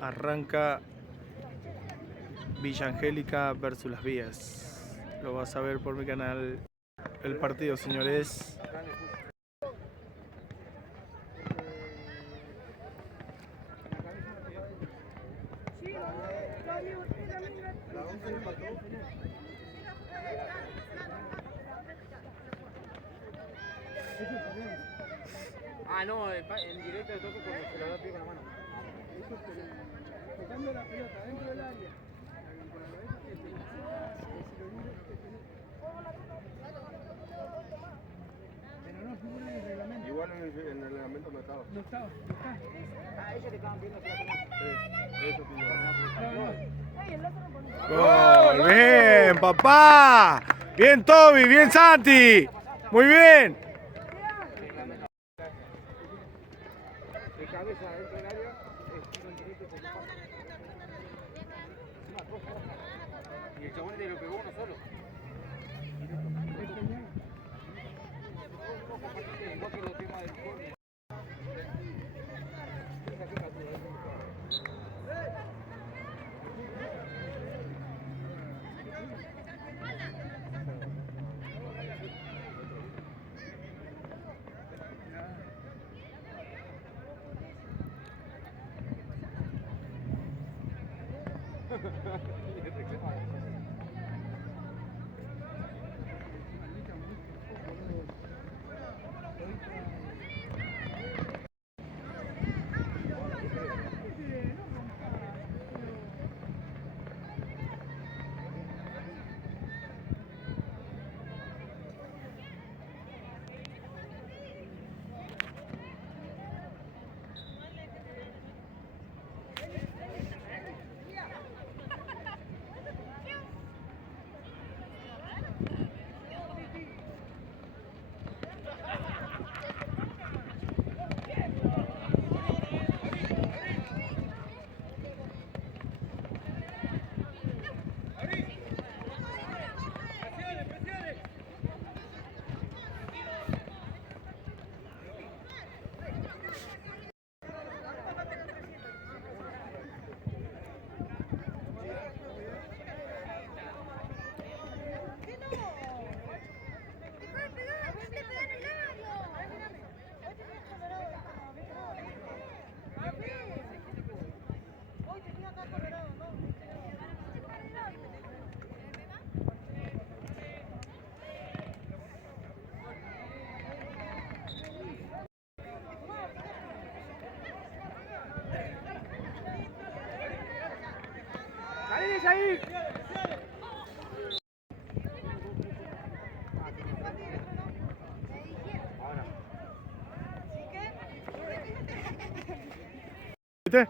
Arranca Villa Angélica versus Las Vías. Lo vas a ver por mi canal. El partido, señores. Ah, no, en directo le toco cuando se lo da pie con la mano. Tocando la pelota dentro del área. Pero no figura en el reglamento. Igual en el reglamento no estaba. No estaba. Ah, ellos te estaban viendo que la ¡Gol! ¡Bien, papá! ¡Bien, Toby! ¡Bien, Santi! ¡Muy bien! de cabeza dentro del área, tiro en directo por la pasa. Y el chabón le lo pegó uno solo. Igual que los temas del corner. ¡Salís ahí! ¿Viste?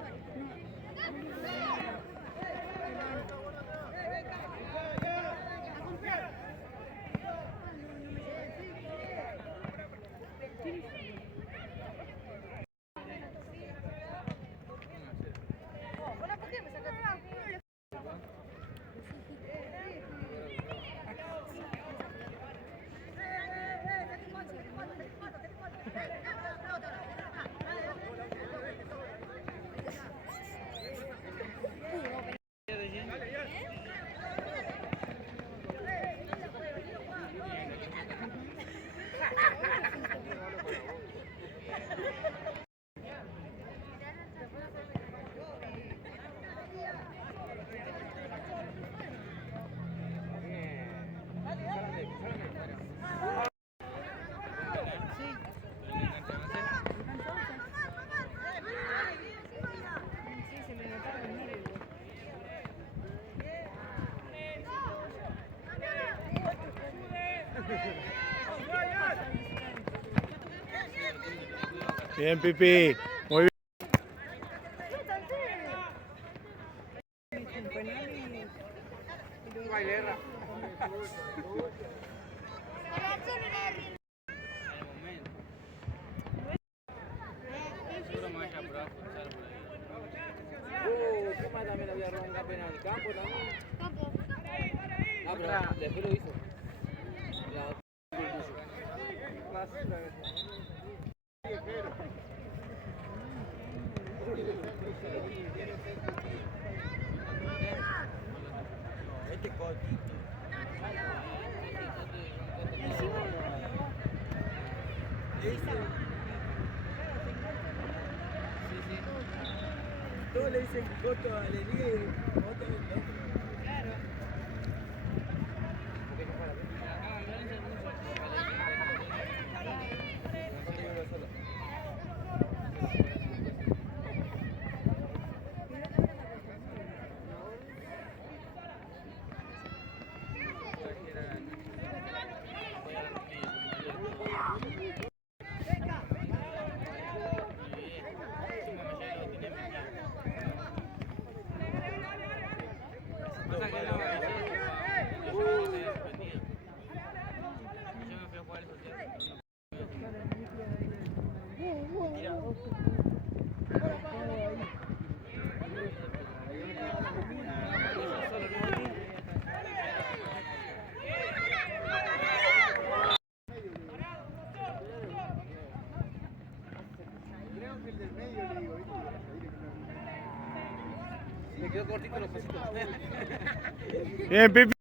Bien, Pipi. Muy bien. ¿Qué más también había robado un campeonato? ¿El campo también? Campo. Ah, pero después lo hizo. La... Todos le dicen Coto a Lelí, Coto del otro. Claro. Me quedó cortito los pasitos. Bien, Pipi.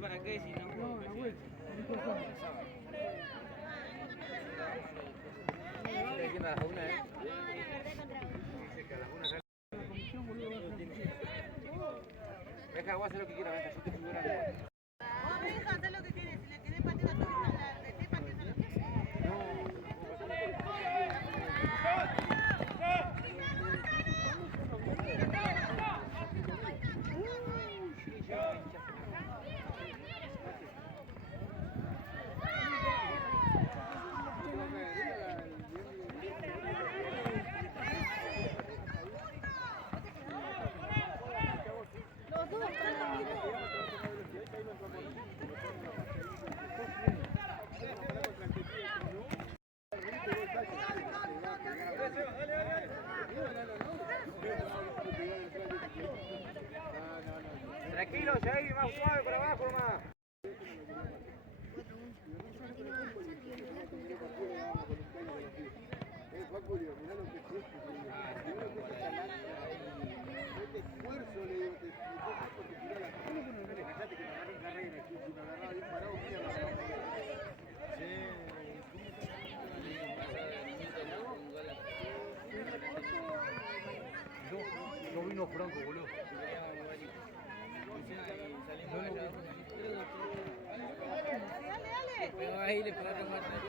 ¿Para qué? Si no, la vuelta. Deja, voy a hacer lo que quiera, venga, yo te figuro. Vos, hijo, haz lo que quieres. Si le querés partido, le querés partido, lo que tranquilo, ahí más suave para abajo nomás. No vino Franco, boludo. Pero ahí le puedo rematar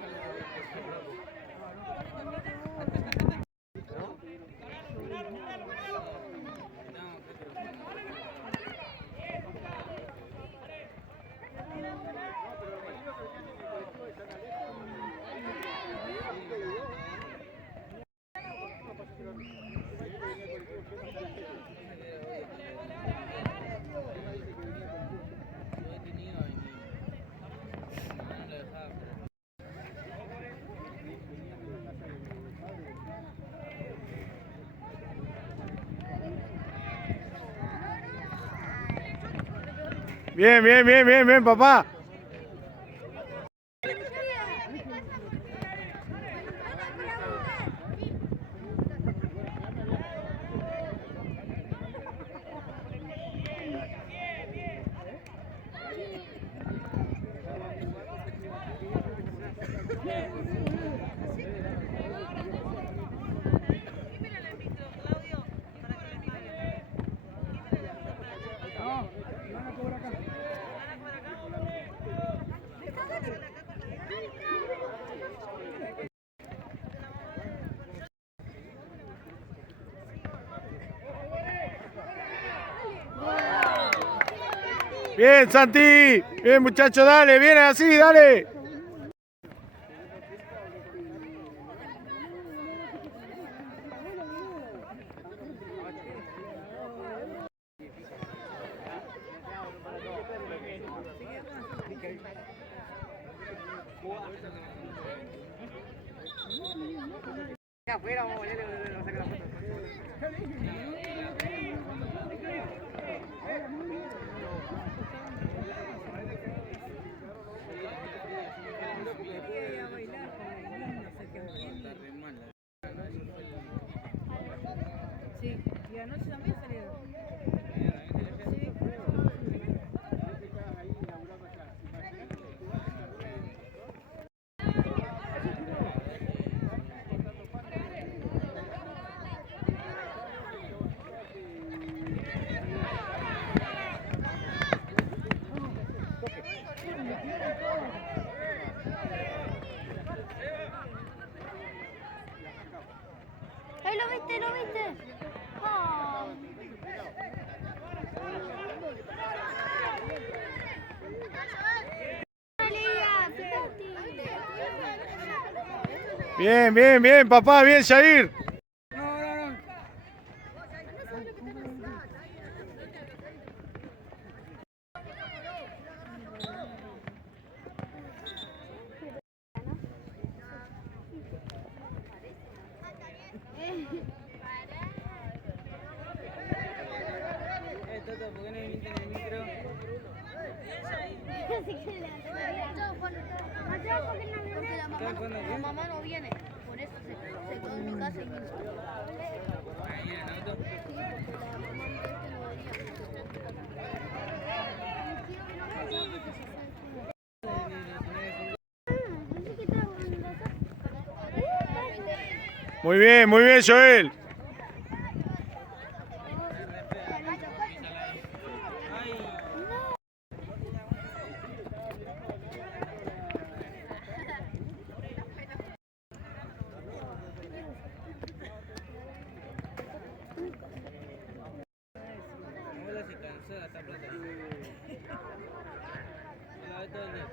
Bien, bien, bien, bien, bien, papá. Bien, Santi. Bien, muchacho, dale, bien así, dale. Afuera, vamos a sacar la foto. Bien, bien, bien, papá, bien, Jair. Toto, ¿por qué no invitan el micro? La mamá no viene, por eso se quedó en mi casa y vino. Muy bien, Joel. Abuela se cansó de estar plata. La ve todo el día.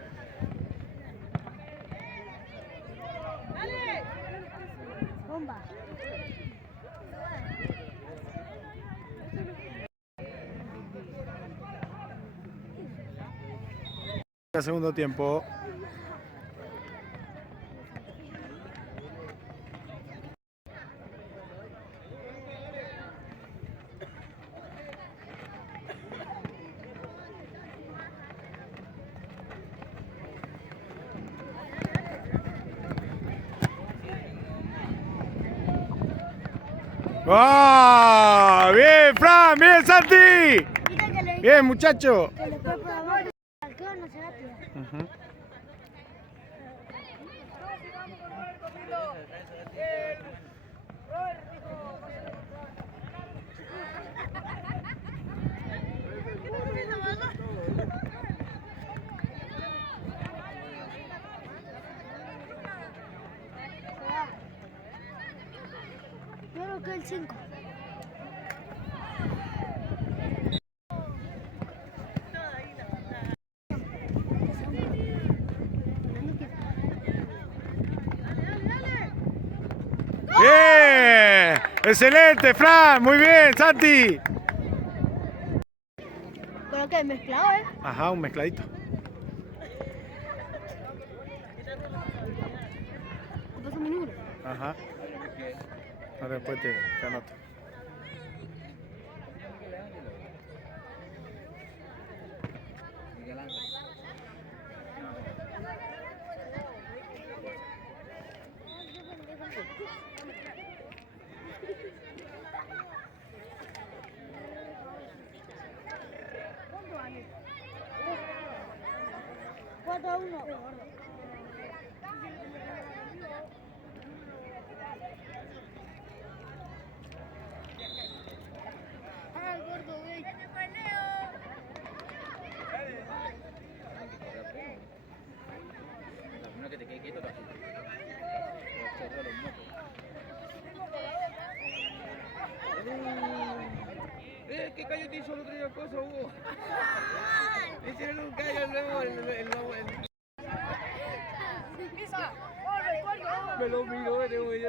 Bomba. Segundo tiempo. ¡Ah! ¡Bien, Fran! ¡Bien, Santi! Bien, muchacho. Que le fue por abajo, al que no se va a tirar. Ujú. Yo creo que el 5. Bien. Excelente, Fran. Muy bien, Santi. Pero que mezclado, Ajá, un mezcladito. ¿Qué pasa mi número? Ajá. Ahora después te anoto. ¿Cuánto vale? 4-1. Ah, el gordo, güey. La primera que te quede quieto, ¿qué callo te hizo el otro día cosa, Hugo? Le hicieron un callo nuevo, me lo miró, este güey.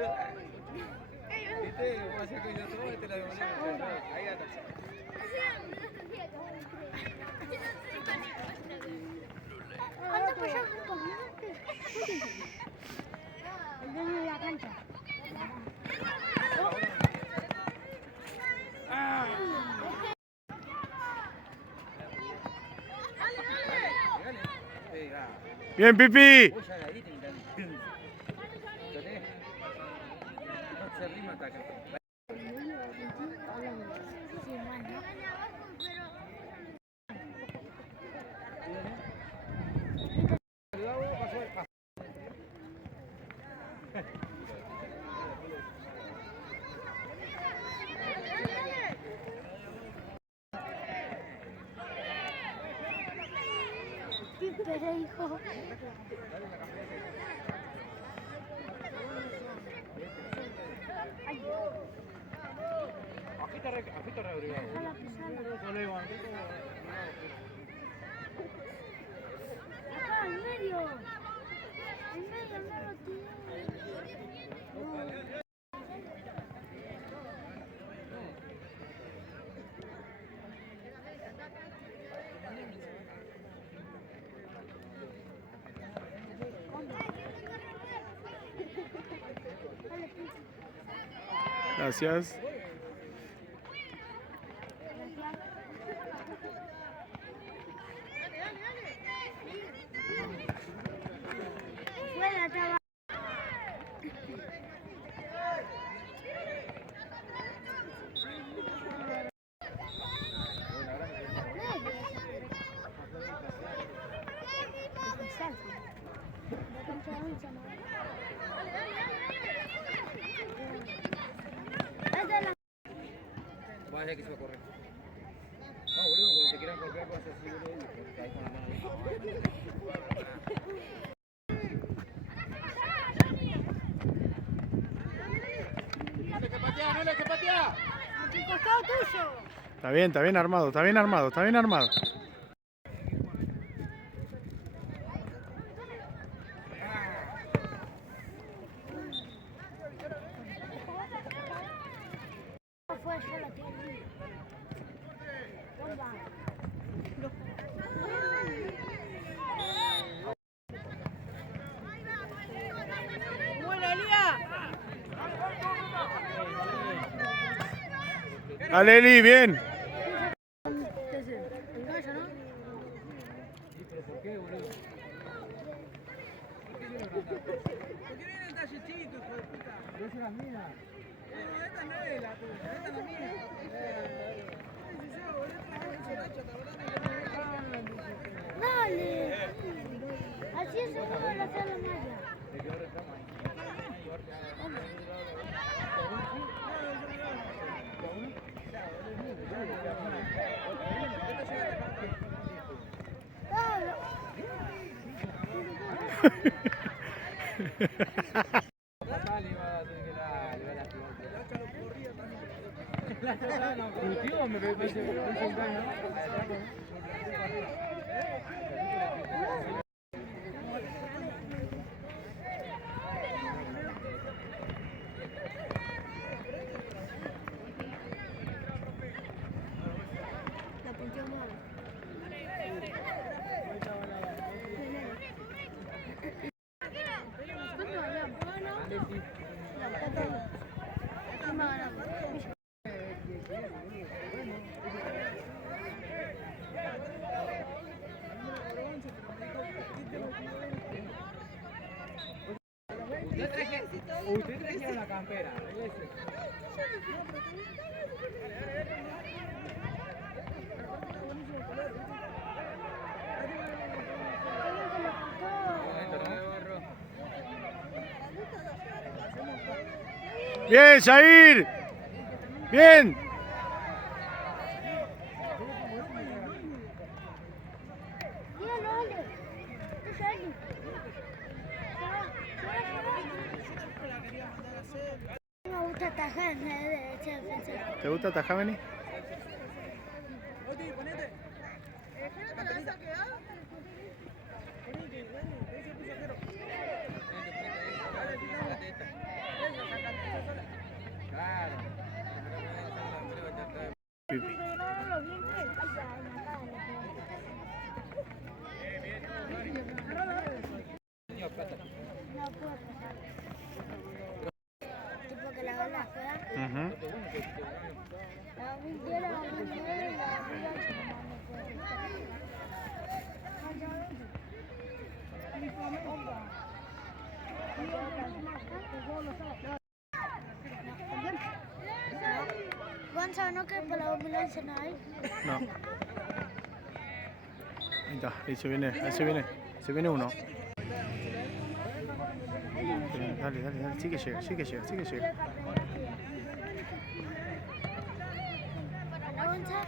¿Viste? ¿Cómo hace que yo todo? Te la devolvemos. Ahí anda. Anda para allá, el dueño de la cancha. Bien, Pipi. Pero hijo. Aquí te reabrigado. Acá, en medio. En medio, no lo tires. Gracias. Fuera, chaval. Va a ser que se va a correr. No, boludo, cuando te quieran golpear, vas así, boludo, y te caes con la mano. ¡No que patea, no que patea! ¡Al costado tuyo! Está bien armado, está bien armado, está bien armado. Fue yo la tengo. Bomba. ¡Buena, Lía! Dale, Eli, bien. Engancha, ¿no? ¿Por qué, boludo? ¿Por qué viene el tallecito, hijo de puta? Pero es una mina. No, esta no es la tuya, esta es la mía. Dale. Así es seguro de hacer la malla. La puntió mal. ¿Cuánto ganamos? ¿Cuánto ganamos? Usted trajeron la campera, regrese. Bien, Jair. Bien. Me gusta atajar de derecha a defensa. ¿Te gusta atajar, Beni? Pipi. No puedo pasar. Tipo que la gana fea. Ujú. La mintiera, la mintiera y la vida no puede Gonzalo, ¿no que para la ambulancia no hay? No. Ahí está, ahí se viene, se viene uno. Dale, dale, dale, sí que llega, sí que llega, sí que llega. ¿La Gonza?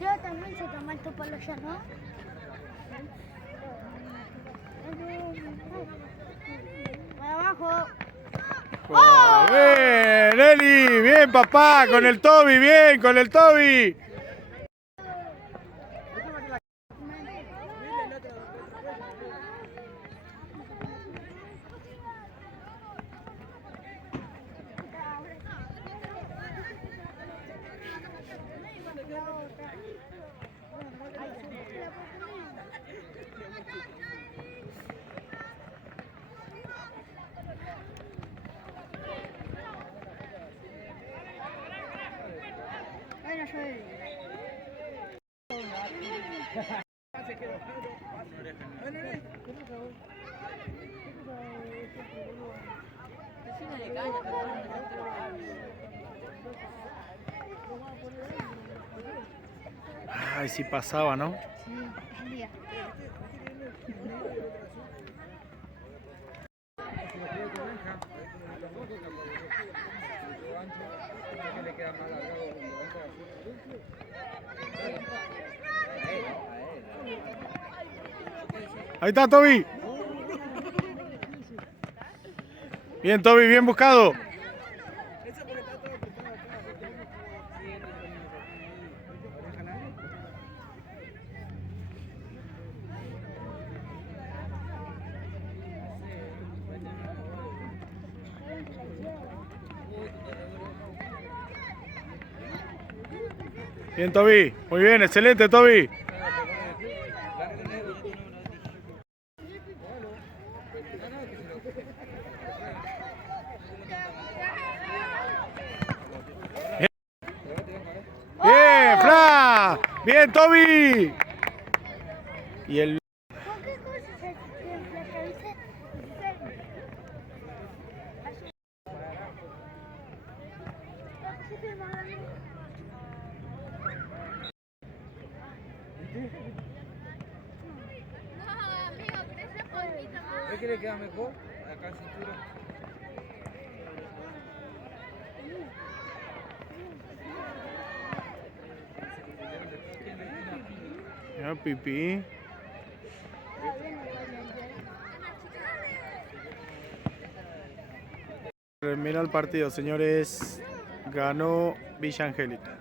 Yo también se toma el palo ya, ¿no? Abajo. Bien, Eli, bien papá, con el Toby, bien, con el Toby. yo de... Ay, si pasaba, ¿no? Sí, un día. Ahí está, Toby. Bien, Toby, bien buscado. Bien, Toby. Muy bien, excelente, Toby. Bien, Fla. Bien, Toby. Y el... ¿Con qué cosas se realiza? ¿Ves que le queda mejor? Acá en cintura. Ya, pipí. Termina el partido, señores. Ganó Villa Angélica.